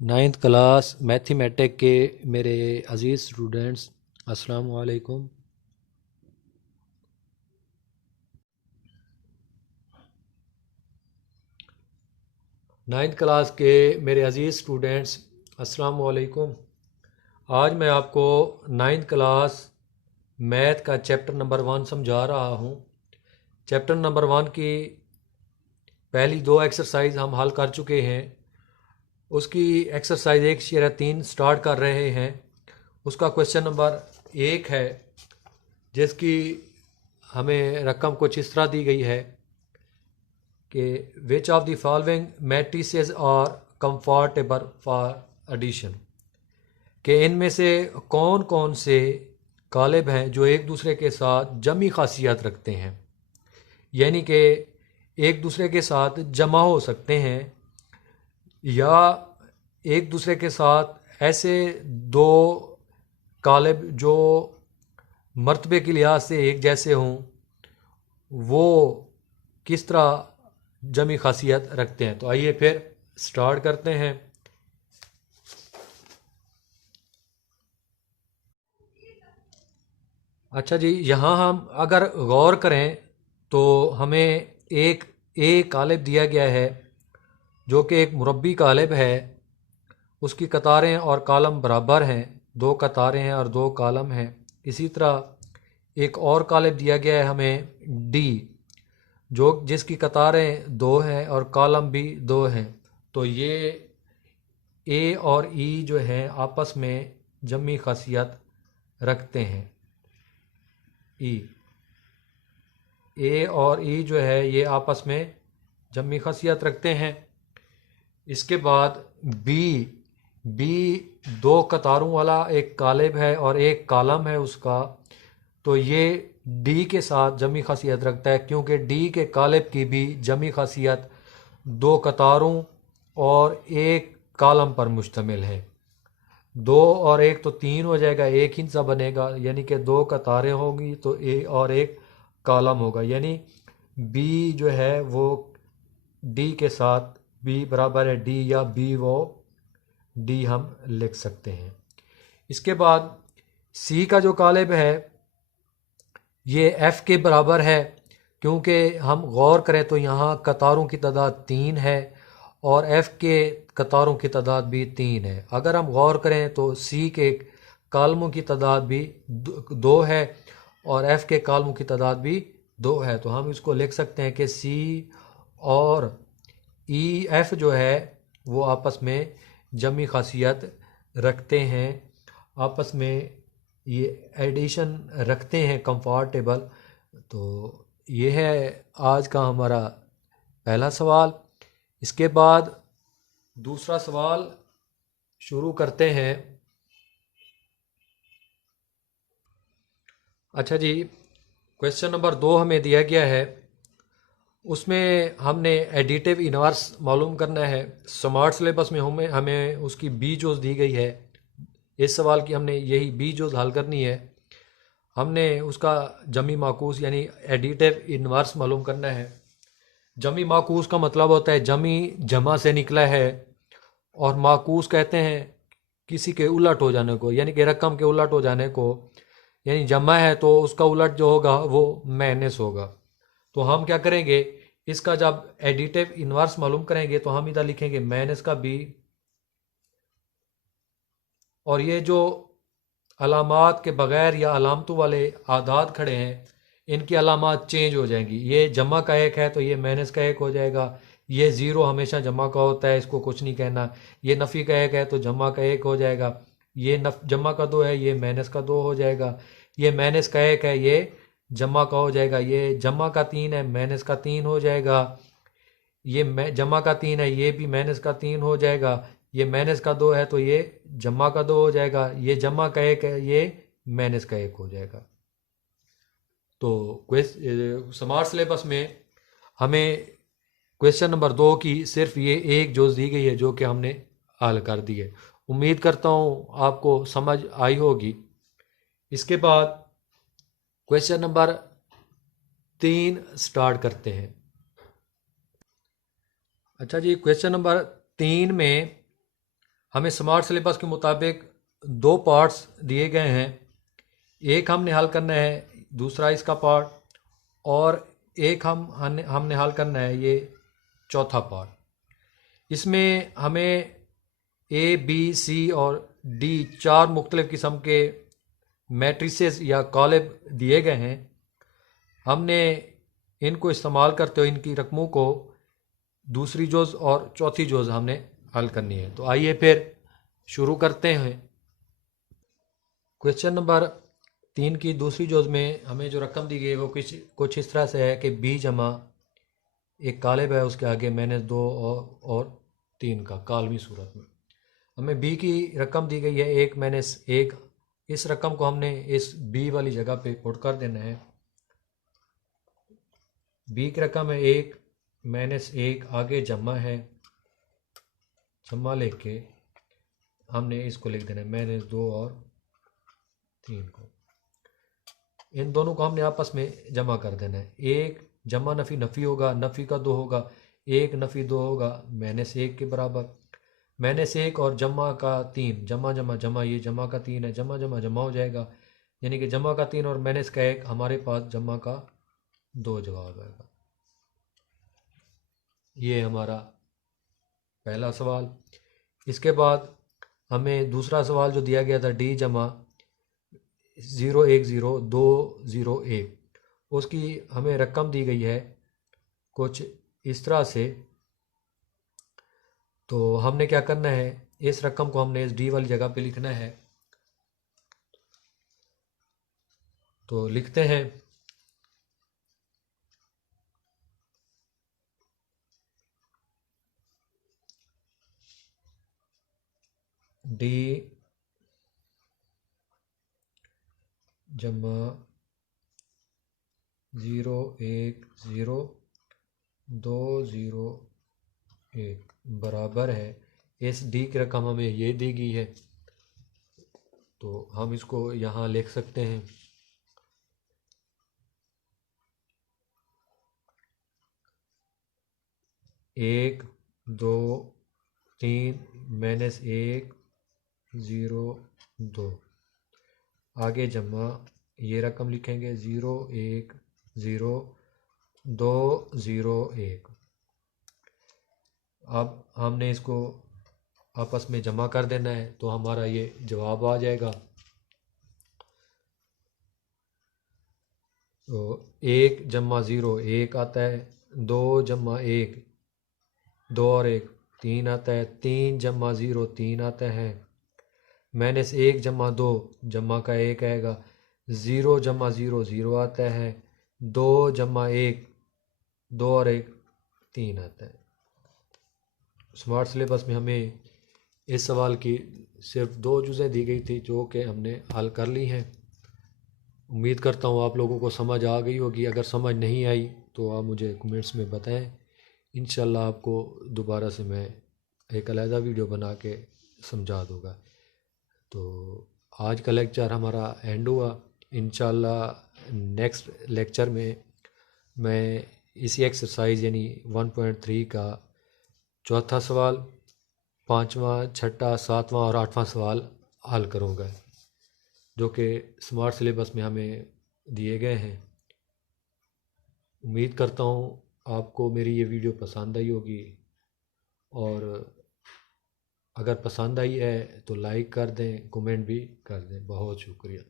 Ninth class mathematic के मेरे अज़ीज़ students, अस्सलाम वालेकुम। नाइन्थ क्लास के मेरे अज़ीज़ स्टूडेंट्स, अस्सलाम वालेकुम। आज मैं आपको नाइन्थ क्लास मैथ का चैप्टर नंबर 1 समझा रहा हूँ। चैप्टर नंबर 1 की पहली 2 एक्सरसाइज हम हल कर चुके हैं। उसकी एक्सरसाइज 1/3 स्टार्ट कर रहे हैं। उसका क्वेश्चन नंबर 1 है, जिसकी हमें रकम कुछ इस तरह दी गई है कि which of the following matrices are comfortable for addition, कि इनमें से कौन कौन से कालिब हैं जो एक दूसरे के साथ जमी खासियत रखते हैं, यानी कि एक दूसरे के साथ जमा हो सकते हैं, या एक दूसरे के साथ ऐसे दो कालिब जो मर्तबे के लिहाज से एक जैसे हों, वो किस तरह जमी खासियत रखते हैं। तो आइए फिर स्टार्ट करते हैं। अच्छा जी, यहाँ हम अगर गौर करें तो हमें एक ए कालिब दिया गया है जो कि एक मुरब्बी कालिब है। उसकी कतारें और कॉलम बराबर हैं, दो कतारें हैं और दो कॉलम हैं। इसी तरह एक और कालिब दिया गया है हमें डी, जो जिसकी कतारें दो हैं और कॉलम भी दो हैं। तो ये ए और ई जो हैं आपस में जमी खासियत रखते हैं। ई ए और ई जो है ये आपस में जमी खासियत रखते हैं। इसके बाद बी बी दो कतारों वाला एक कालिब है और एक कॉलम है उसका। तो ये डी के साथ जमी खासियत रखता है, क्योंकि डी के कालिब की भी जमी खासियत दो कतारों और एक कॉलम पर मुश्तमिल है। दो और एक तो तीन हो जाएगा, एक हिस्सा बनेगा, यानी कि दो कतारें होंगी तो ए और एक कॉलम होगा। यानी बी जो है वो डी के साथ बी बराबर है डी, या बी वो डी हम लिख सकते हैं। इसके बाद सी का जो कालिब है ये एफ़ के बराबर है, क्योंकि हम गौर करें तो यहाँ कतारों की तादाद तीन है और एफ़ के कतारों की तादाद भी तीन है। अगर हम गौर करें तो सी के कालमों की तादाद भी दो है और एफ़ के कालमों की तादाद भी दो है। तो हम इसको लिख सकते हैं कि सी और ई एफ़ जो है वो आपस में जमी खासियत रखते हैं, आपस में ये एडिशन रखते हैं कंफर्टेबल। तो ये है आज का हमारा पहला सवाल। इसके बाद दूसरा सवाल शुरू करते हैं। अच्छा जी, क्वेश्चन नंबर 2 हमें दिया गया है। उसमें हमने एडिटिव इनवर्स मालूम करना है। स्मार्ट सिलेबस में हमें हमें उसकी बी जोज़ दी गई है। इस सवाल की हमने यही बी जोज़ हल करनी है। हमने उसका जमी माकूस यानी एडिटिव इनवर्स मालूम करना है। जमी माकूस का मतलब होता है जमी जमा से निकला है, और माकूस कहते हैं किसी के उलट हो जाने को, यानी कि रकम के उलट हो जाने को। यानी जमा है तो उसका उलट जो होगा वो माइनस होगा। तो हम क्या करेंगे, इसका जब एडिटिव इनवर्स मालूम करेंगे तो हम इधर लिखेंगे माइनस का बी, और ये जो अलामात के बगैर या अलामतों वाले आदाद खड़े हैं इनकी अलामात चेंज हो जाएंगी। ये जमा का एक है तो ये माइनस का एक हो जाएगा। ये ज़ीरो हमेशा जमा का होता है, इसको कुछ नहीं कहना। ये नफ़ी का एक है तो जमा का एक हो जाएगा। ये जमा का दो है, ये माइनस का दो हो जाएगा। ये माइनस का एक है, ये जमा का हो जाएगा। ये जमा का तीन है, माइनस का तीन हो जाएगा। ये जमा का तीन है, ये भी माइनस का तीन हो जाएगा। ये माइनस का दो है तो ये जमा का दो हो जाएगा। ये जमा का एक है, ये माइनस का एक हो जाएगा। तो स्मार्ट सिलेबस में हमें क्वेश्चन नंबर 2 की सिर्फ ये एक जोज दी गई है जो कि हमने हल कर दी है। उम्मीद करता हूँ आपको समझ आई होगी। इसके बाद क्वेश्चन नंबर 3 स्टार्ट करते हैं। अच्छा जी, क्वेश्चन नंबर 3 में हमें स्मार्ट सिलेबस के मुताबिक 2 पार्ट्स दिए गए हैं, एक हमने हल करना है, दूसरा इसका पार्ट, और एक हमने हल करना है ये चौथा पार्ट। इसमें हमें ए बी सी और डी 4 मुख्तलिफ़ किस्म के मैट्रिसेस या कॉलम दिए गए हैं। हमने इनको इस्तेमाल करते हुए इनकी रकमों को दूसरी जोज़ और चौथी जोज़ हमने हल करनी है। तो आइए फिर शुरू करते हैं। क्वेश्चन नंबर 3 की दूसरी जोज़ में हमें जो रकम दी गई है वो कुछ इस तरह से है कि बी जमा एक कालिब है, उसके आगे मैंने 2 और 3 का कालमी सूरत में। हमें बी की रकम दी गई है 1 माइनस 1। इस रकम को हमने इस बी वाली जगह पे पुट कर देना है। बी की रकम है 1 माइनस 1, आगे जमा है, जमा लेके हमने इसको लिख देना है माइनस 2 और 3 को। इन दोनों को हमने आपस में जमा कर देना है। 1 जमा नफ़ी नफ़ी होगा, नफ़ी का 2 होगा, 1 नफ़ी 2 होगा, माइनस 1 के बराबर। माइनस 1 और जमा का 3, जमा जमा जमा, ये जमा का 3 है, जमा जमा जमा हो जाएगा, यानी कि जमा का 3 और माइनस का 1, हमारे पास जमा का 2 जवाब आएगा। ये हमारा पहला सवाल। इसके बाद हमें दूसरा सवाल जो दिया गया था डी जमा 0 1 0 2 0 1, उसकी हमें रकम दी गई है कुछ इस तरह से। तो हमने क्या करना है, इस रकम को हमने इस डी वाली जगह पे लिखना है। तो लिखते हैं डी जमा 0 1 0 2 0 1 बराबर है, इस डी की रकम हमें ये दी गई है, तो हम इसको यहाँ लिख सकते हैं। एक 2 3 माइनस 1 0 2, आगे जमा, ये रकम लिखेंगे 0 1 0 2 0 1। अब हमने इसको आपस में जमा कर देना है, तो हमारा ये जवाब आ जाएगा। तो 1 जमा 0 1 आता है, 2 जमा 1 2 और 1 3 आता है, 3 जमा 0 3 आता है, माइनस 1 जमा 2 जमा का 1 आएगा, 0 जमा 0 0 आता है, 2 जमा 1 2 और 1 3 आता है। स्मार्ट सिलेबस में हमें इस सवाल की सिर्फ 2 जुज़ें दी गई थी जो कि हमने हल कर ली हैं। उम्मीद करता हूँ आप लोगों को समझ आ गई होगी। अगर समझ नहीं आई तो आप मुझे कमेंट्स में बताएं। इंशाल्लाह आपको दोबारा से मैं एक अलहदा वीडियो बना के समझा दूँगा। तो आज का लेक्चर हमारा एंड हुआ। इंशाल्लाह नेक्स्ट लेक्चर में मैं इसी एक्सरसाइज यानी 1.3 का चौथा सवाल, पाँचवा, छठा, सातवां और आठवां सवाल हल करूँगा जो कि स्मार्ट सिलेबस में हमें दिए गए हैं। उम्मीद करता हूँ आपको मेरी ये वीडियो पसंद आई होगी, और अगर पसंद आई है तो लाइक कर दें, कमेंट भी कर दें। बहुत शुक्रिया।